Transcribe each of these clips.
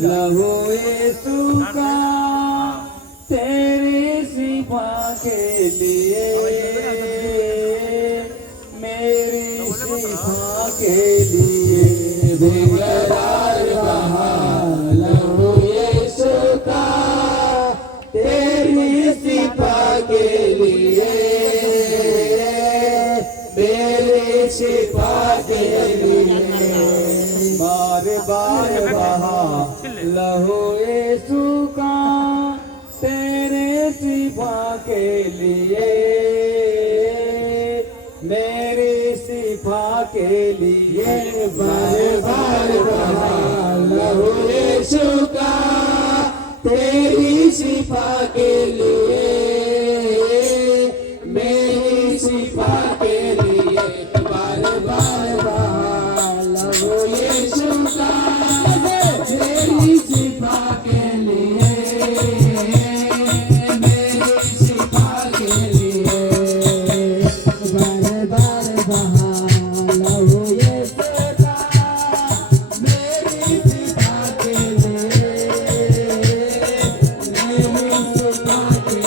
लहू यीशु का तेरी शिफा के लिए, मेरी शिफा के लिए बेकरार बहा। लहू यीशु का तेरी शिफा के लिए, मेरी शिफा के लिए बार बार बहा। लहू यीशु का तेरे शिफा के लिए, मेरी शिफा के लिए बार बार बहा। लहू यीशु का तेरी शिफा के लिए, मेरी शिफा के लिए बार बार बहा। लहू यीशु का तेरी शिफा के लिए, मेरी शिफा के लिए बार बार बहा। लहू यीशु का मेरी शिफा के लिए, मेरी शिफा के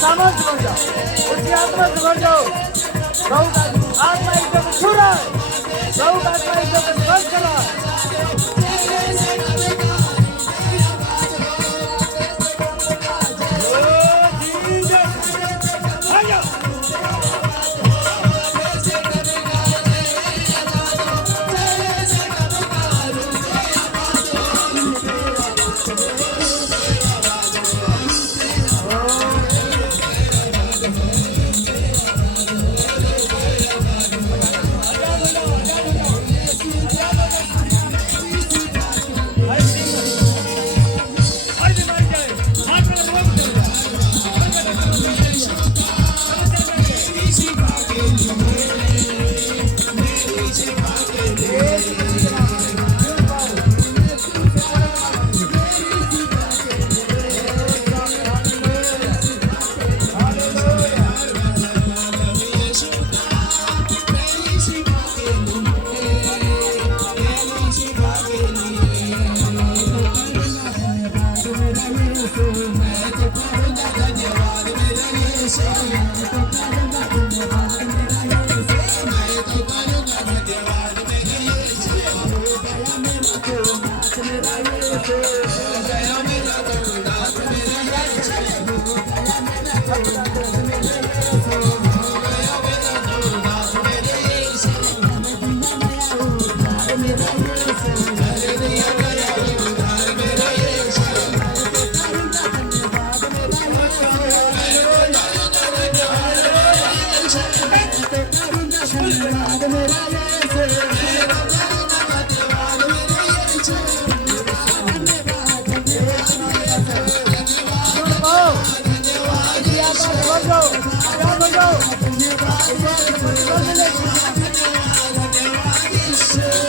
सामंत बन जाओ, उसकी आत्मा से भर जाओ। गौ का आत्मा एकदम छू रहा है, गौ का आत्मा एकदम स्पर्श कर रहा है। धन्यवाद मेरा यीशु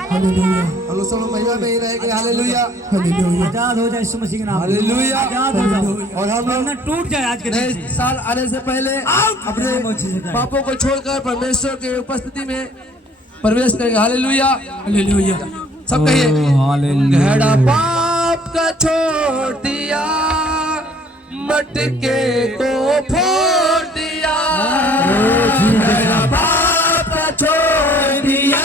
हालेलुया हम लोग सब महिमा में ही रहेंगे। हालेलुया हालेलुया आजाद हो जाए यीशु मसीह के नाम में। हालेलुया। आजाद हो जाओ और हम लोग बंधन टूट जाए आज के दिन नए से। साल आने से पहले अपने अपने पापों को छोड़कर परमेश्वर के उपस्थिति में प्रवेश करेंगे। हालेलुया हालेलुया सब कहिए हालेलुया। घड़ा पाप का छोड़ दिया, मटके को फोड़ दिया। घड़ा पाप का छोड़ दिया,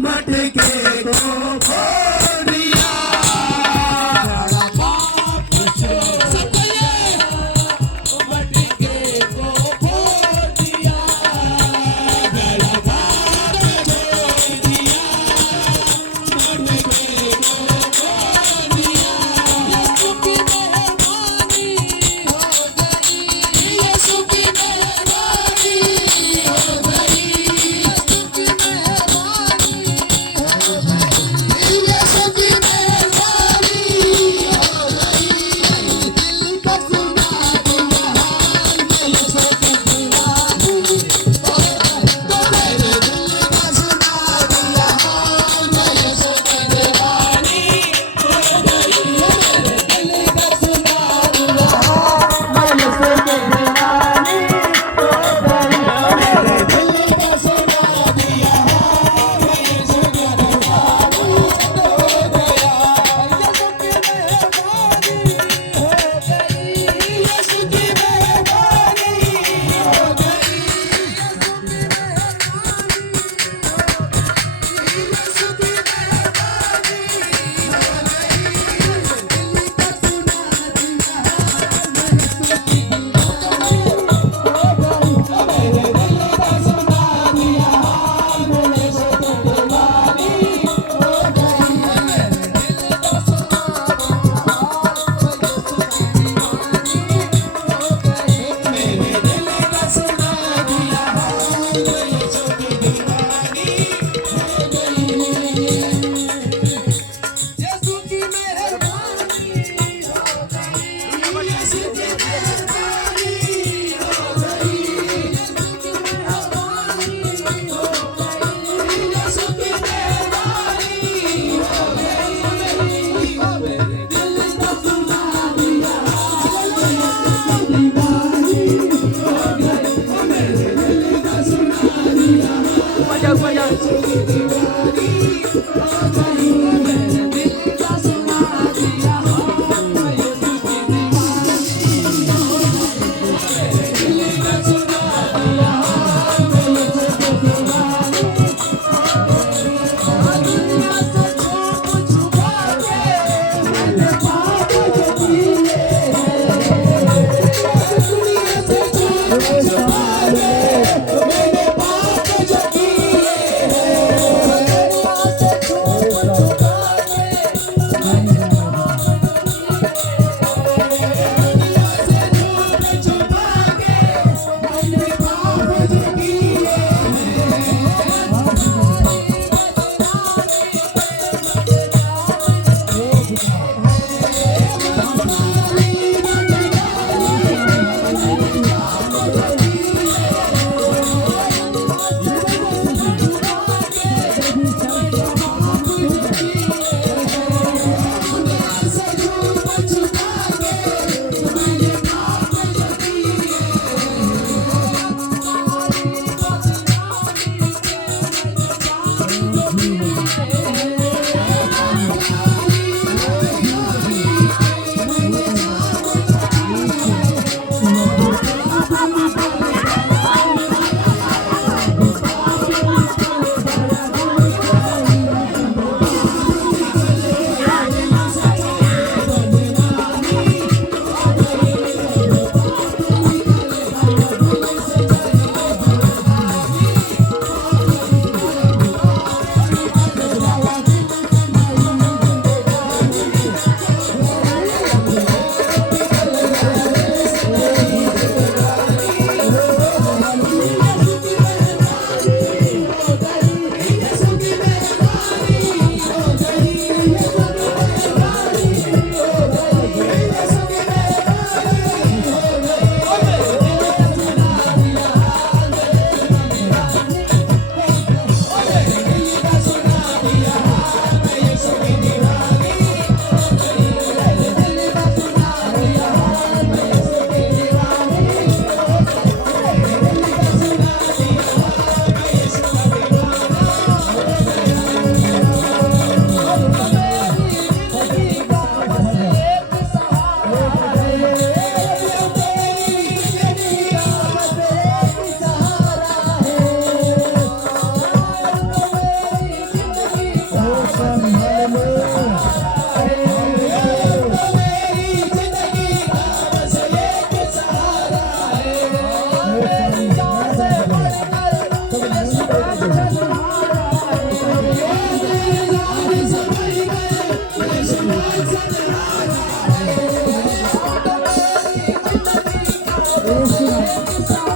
मटके को फोड़ दिया। घड़ा पाप का छोड़ सब कहिए मटके को फोड़ दिया। घड़ा पाप का छोड़ दिया, यीशु की मेहरबानी हो गई, यीशु की मेहरबानी हो गई, यीशु की मेहरबानी हो गई। दिल का सुना दिया हाल में यीशु की दीवानी हो गई। तो मेरे दिल का सुना दिया हाल में यीशु की दीवानी हो गई। मेरे दिल का सुना दिया हाल में यीशु की दीवानी हो गई। मेरे दिल का सुना दिया हाल में यीशु की दीवानी हो गई। यीशु की मेहरबानी हो गई, यीशु की मेहरबानी हो गई, यीशु की मेहरबानी हो गई। दिल का सुना दिया हाल में यीशु की दीवानी हो गई। मेरे दिल का सुना दिया हाल में यीशु की दीवानी हो गई। मेरे दिल का सुना दिया हाल में यीशु की दीवानी हो गई। मेरे दिल का सुना दिया हाल में यीशु की दीवानी हो गई। यीशु की मेहरबानी हो गई, यीशु की मेहरबानी हो गई, यीशु की मेहरबानी हो गई, यीशु की मेहरबानी हो गई। मेरे दिल का सुना दिया हाल में यीशु की दीवानी हो गई। मेरे दिल का सुना दिया हाल में यीशु की दीवानी हो गई। मेरे दिल का सुना दिया हाल में यीशु की दीवानी हो गई। मेरे दिल का सुना दिया हाल में यीशु की दीवानी हो गई। दुनिया से छुप छुपा के मैंने पाप जो किए हैं, दुनिया से छुप छुपा के मैंने पाप जो किए हैं, दुनिया से छुप छुपा के मैंने पाप जो किए हैं, दुनिया से छुप छुपा के मैंने पाप जो किए हैं। Oh,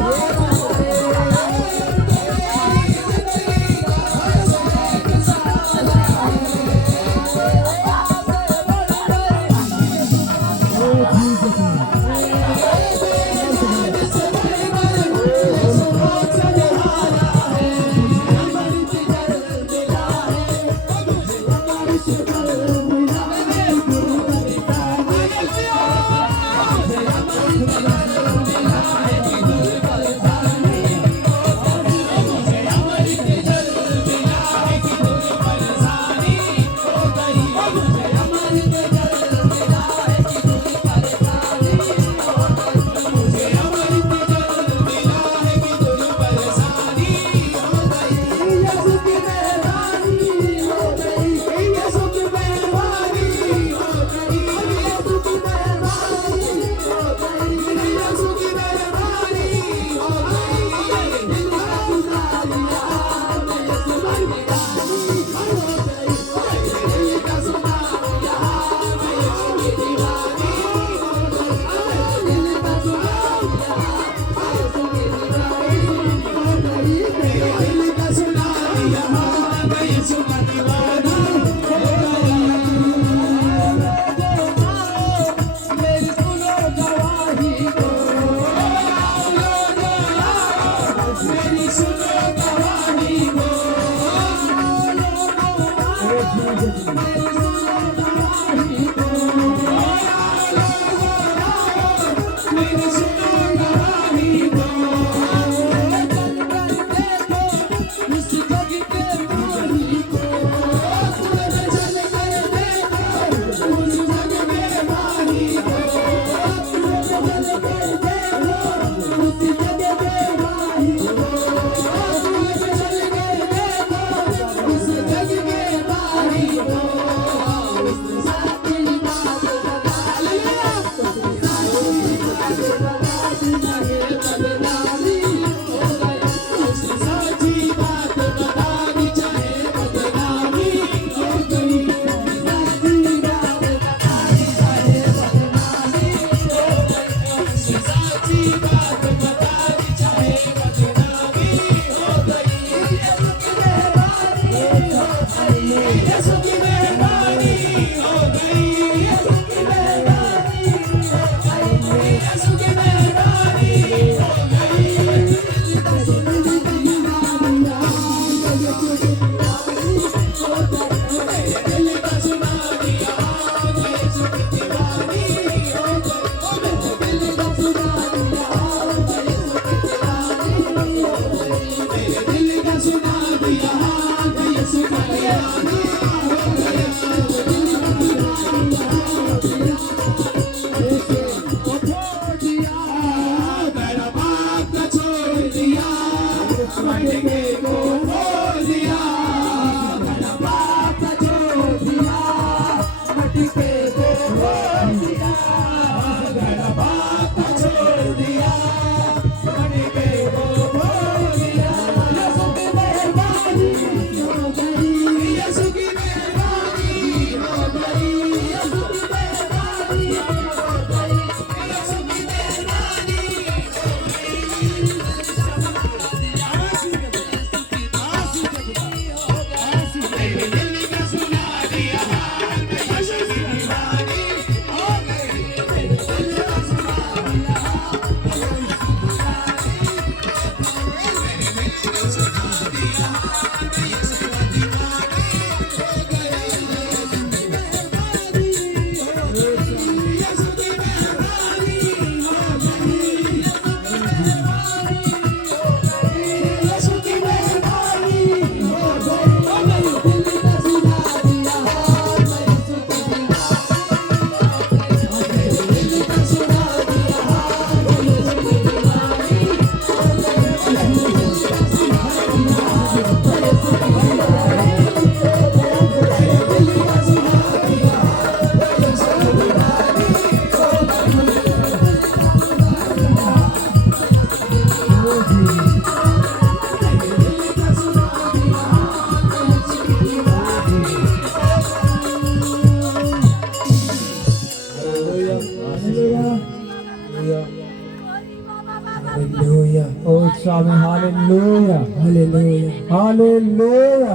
हालेलुया ओ उत्साह में हालेलुया हालेलुया हालेलुया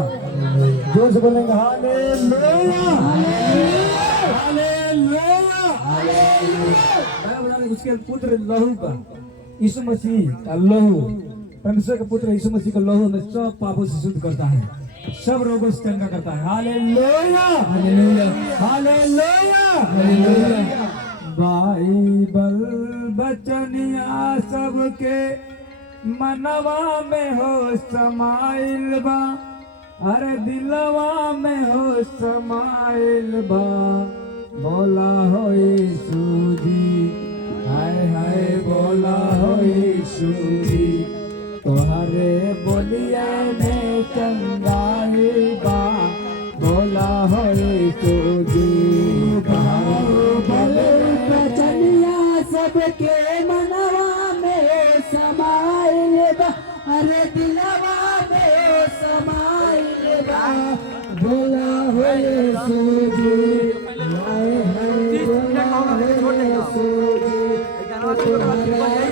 जोर से बोलेंगे हालेलुया हालेलुया। उसके पुत्र लहू का यीशु मसीह का लहू परमेश्वर के पुत्र यीशु मसीह का लहू में सब पापों से शुद्ध करता है, सब रोगों से चंगा करता है। Hallelujah hallelujah hallelujah hallelujah Bible बचनिया सबके मनवा में हो समाइल बा, अरे दिलवा में हो समाइल बा। बोला हो यीशु जी हाय हाय बोला हो यीशु जी तोहरे बोलिए में चंगाई बा। बोला हो यीशु जी बाइबल बचनिया सबके मनवा में समाइल बा, अरे दिलवा में समाइल बा। बोला हो यीशु जी हाय हाय बोला हो यीशु जी तोहरे